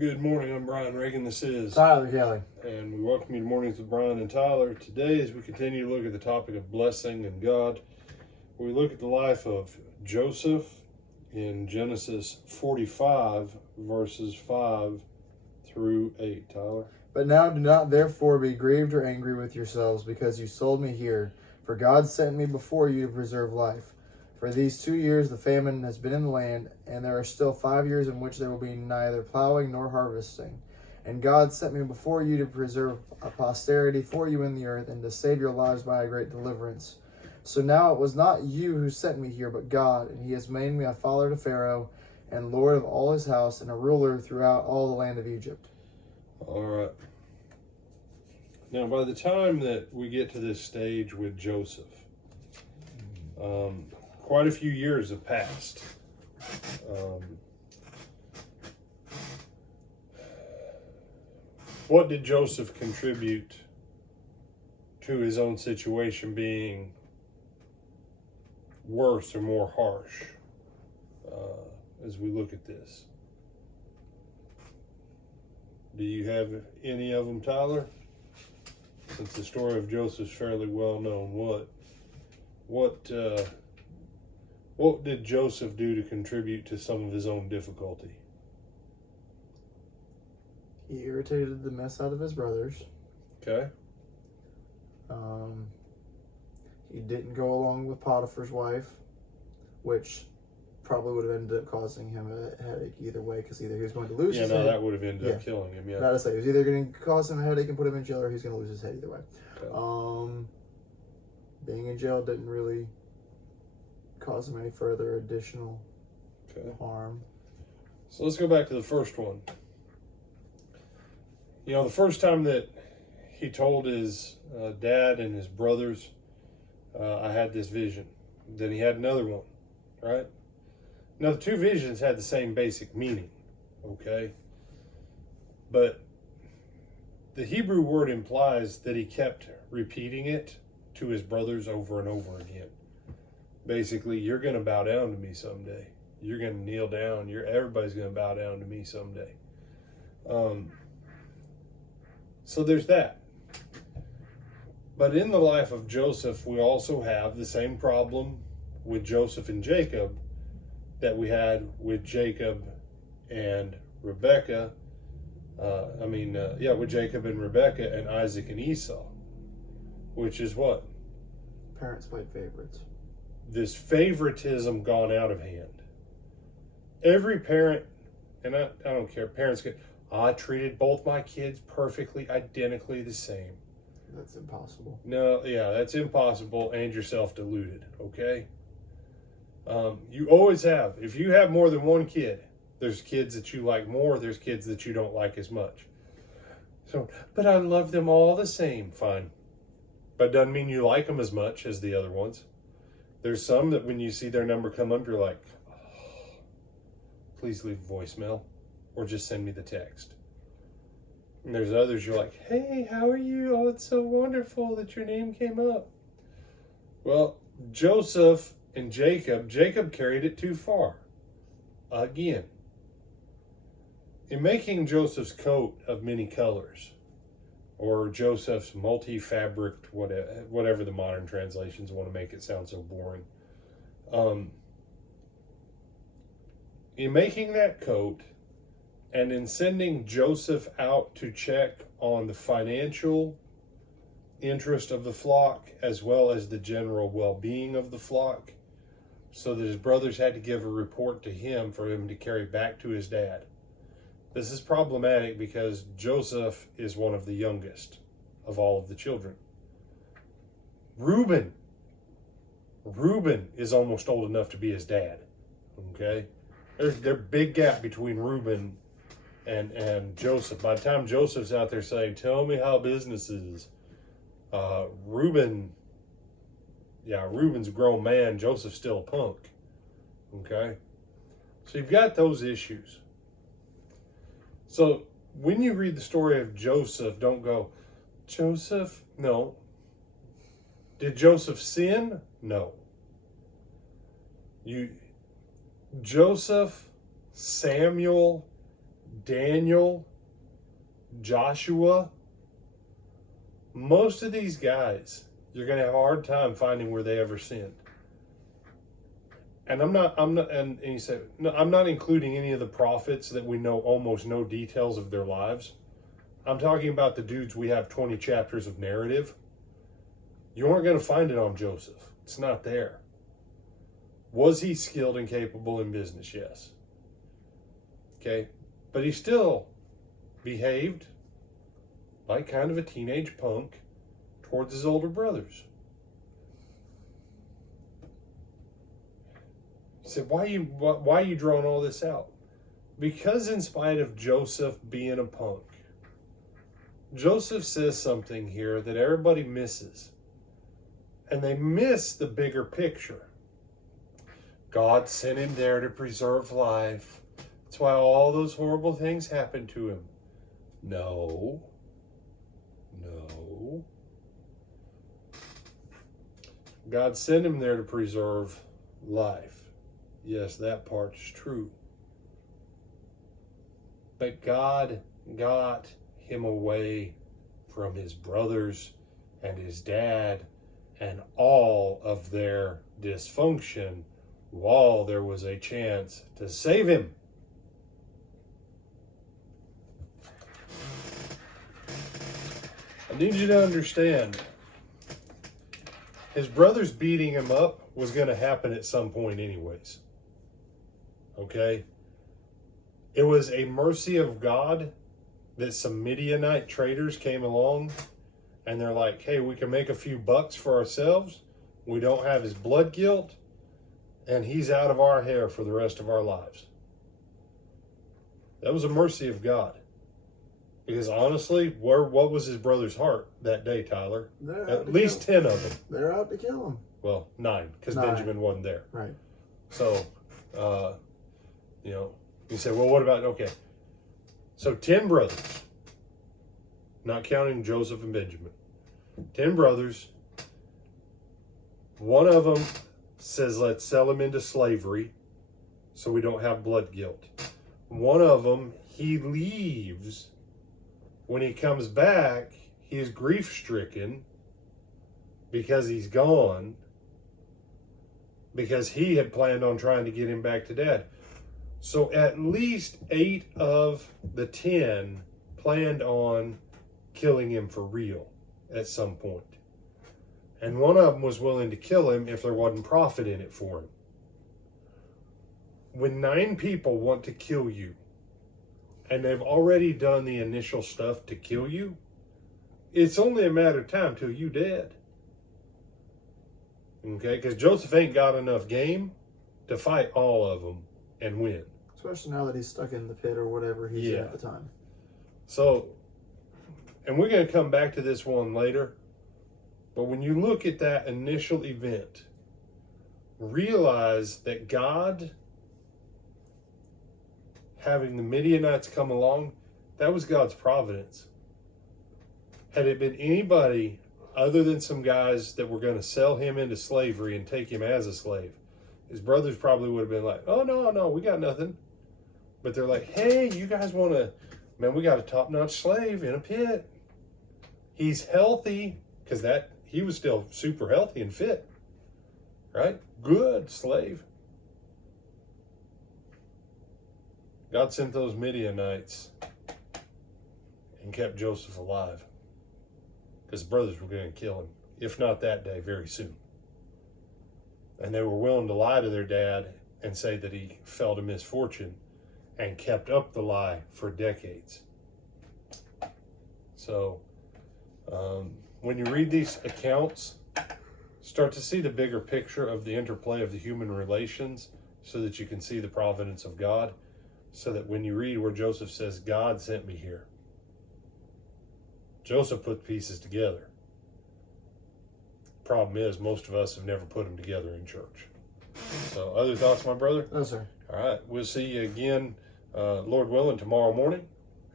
Good morning, I'm Brian Reagan, this is Tyler Kelly. and we welcome you to Mornings with Brian and Tyler. Today, as we continue to look at the topic of blessing and God, we look at the life of Joseph in Genesis 45, verses 5 through 8. Tyler? But now do not therefore be grieved or angry with yourselves because you sold me here, for God sent me before you to preserve life. For these 2 years the famine has been in the land, and there are still 5 years in which there will be neither plowing nor harvesting. And God sent me before you to preserve a posterity for you in the earth, and to save your lives by a great deliverance. So now it was not you who sent me here, but God, and he has made me a father to Pharaoh, and lord of all his house, and a ruler throughout all the land of Egypt. All right. Now, by the time that we get to this stage with Joseph, quite a few years have passed. What did Joseph contribute to his own situation being worse or more harsh as we look at this? Do you have any of them, Tyler? Since the story of Joseph's fairly well known, what did Joseph do to contribute to some of his own difficulty? He irritated the mess out of his brothers. Okay. He didn't go along with Potiphar's wife, which probably would have ended up causing him a headache either way, because either he was going to lose his head. That would have ended up killing him, Not to say, it was either going to cause him a headache and put him in jail, or he was going to lose his head either way. Okay. Being in jail didn't really cause him any further additional harm. So let's go back to the first one. You know, the first time that he told his dad and his brothers, I had this vision. Then he had another one, right? Now, the two visions had the same basic meaning, okay? But the Hebrew word implies that he kept repeating it to his brothers over and over again. Basically, you're going to bow down to me someday. You're going to kneel down. Everybody's going to bow down to me someday. So there's that. But in the life of Joseph, we also have the same problem with Joseph and Jacob that we had with Jacob and Rebecca. With Jacob and Rebecca and Isaac and Esau, which is what? Parents played favorites. This favoritism gone out of hand. Every parent, and I don't care, parents get, I treated both my kids perfectly, identically the same. That's impossible. No, yeah, that's impossible, and you're self-deluded, okay? You always have. If you have more than one kid, there's kids that you like more, there's kids that you don't like as much. So, but I love them all the same. Fine. But doesn't mean you like them as much as the other ones. There's some that when you see their number come up, you're like, oh, please leave a voicemail or just send me the text. And there's others you're like, hey, how are you? Oh, it's so wonderful that your name came up. Well, Joseph and Jacob carried it too far. Again. In making Joseph's coat of many colors, or Joseph's multi-fabric, whatever the modern translations want to make it sound so boring. In making that coat, and in sending Joseph out to check on the financial interest of the flock, as well as the general well-being of the flock, so that his brothers had to give a report to him for him to carry back to his dad. This is problematic because Joseph is one of the youngest of all of the children. Reuben is almost old enough to be his dad. Okay? There's a big gap between Reuben and Joseph. By the time Joseph's out there saying, tell me how business is, Reuben's a grown man. Joseph's still a punk. Okay? So you've got those issues. So when you read the story of Joseph, don't go, Joseph? No. Did Joseph sin? No. Joseph, Samuel, Daniel, Joshua, most of these guys, you're going to have a hard time finding where they ever sinned. And and you say, no, I'm not including any of the prophets that we know almost no details of their lives. I'm talking about the dudes we have 20 chapters of narrative. You aren't going to find it on Joseph. It's not there. Was he skilled and capable in business? Yes. Okay. But he still behaved like kind of a teenage punk towards his older brothers. You said, why are you drawing all this out? Because in spite of Joseph being a punk, Joseph says something here that everybody misses. And they miss the bigger picture. God sent him there to preserve life. That's why all those horrible things happened to him. No. God sent him there to preserve life. Yes, that part's true. But God got him away from his brothers and his dad and all of their dysfunction while there was a chance to save him. I need you to understand, his brothers beating him up was going to happen at some point anyways. Okay? It was a mercy of God that some Midianite traders came along and they're like, hey, we can make a few bucks for ourselves. We don't have his blood guilt, and he's out of our hair for the rest of our lives. That was a mercy of God. Because honestly, what was his brother's heart that day, Tyler? At least 10 of them. They're out to kill him. Well, 9, because Benjamin wasn't there. Right. So, you say, well, what about, okay. So 10 brothers, not counting Joseph and Benjamin. 10 brothers. One of them says, let's sell him into slavery so we don't have blood guilt. One of them, he leaves. When he comes back, he's grief-stricken because he's gone, because he had planned on trying to get him back to dad. So at least 8 of the 10 planned on killing him for real at some point. And one of them was willing to kill him if there wasn't profit in it for him. When 9 people want to kill you, and they've already done the initial stuff to kill you, it's only a matter of time till you dead. Okay? Because Joseph ain't got enough game to fight all of them and win. Especially now that he's stuck in the pit or whatever he's in at the time. So, and we're going to come back to this one later, but when you look at that initial event, realize that God having the Midianites come along, that was God's providence. Had it been anybody other than some guys that were going to sell him into slavery and take him as a slave, his brothers probably would have been like, oh, no, we got nothing. But they're like, hey, you guys want to, man, we got a top-notch slave in a pit. He's healthy, because he was still super healthy and fit, right? Good slave. God sent those Midianites and kept Joseph alive, because brothers were going to kill him, if not that day, very soon. And they were willing to lie to their dad and say that he fell to misfortune and kept up the lie for decades. So when you read these accounts, start to see the bigger picture of the interplay of the human relations so that you can see the providence of God, so that when you read where Joseph says, God sent me here, Joseph put pieces together. Problem is, most of us have never put them together in church. So, other thoughts, my brother? No, sir. All right, we'll see you again, Lord willing, tomorrow morning,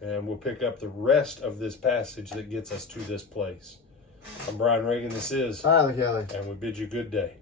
and we'll pick up the rest of this passage that gets us to this place. I'm Brian Reagan, this is Tyler Kelly, and we bid you good day.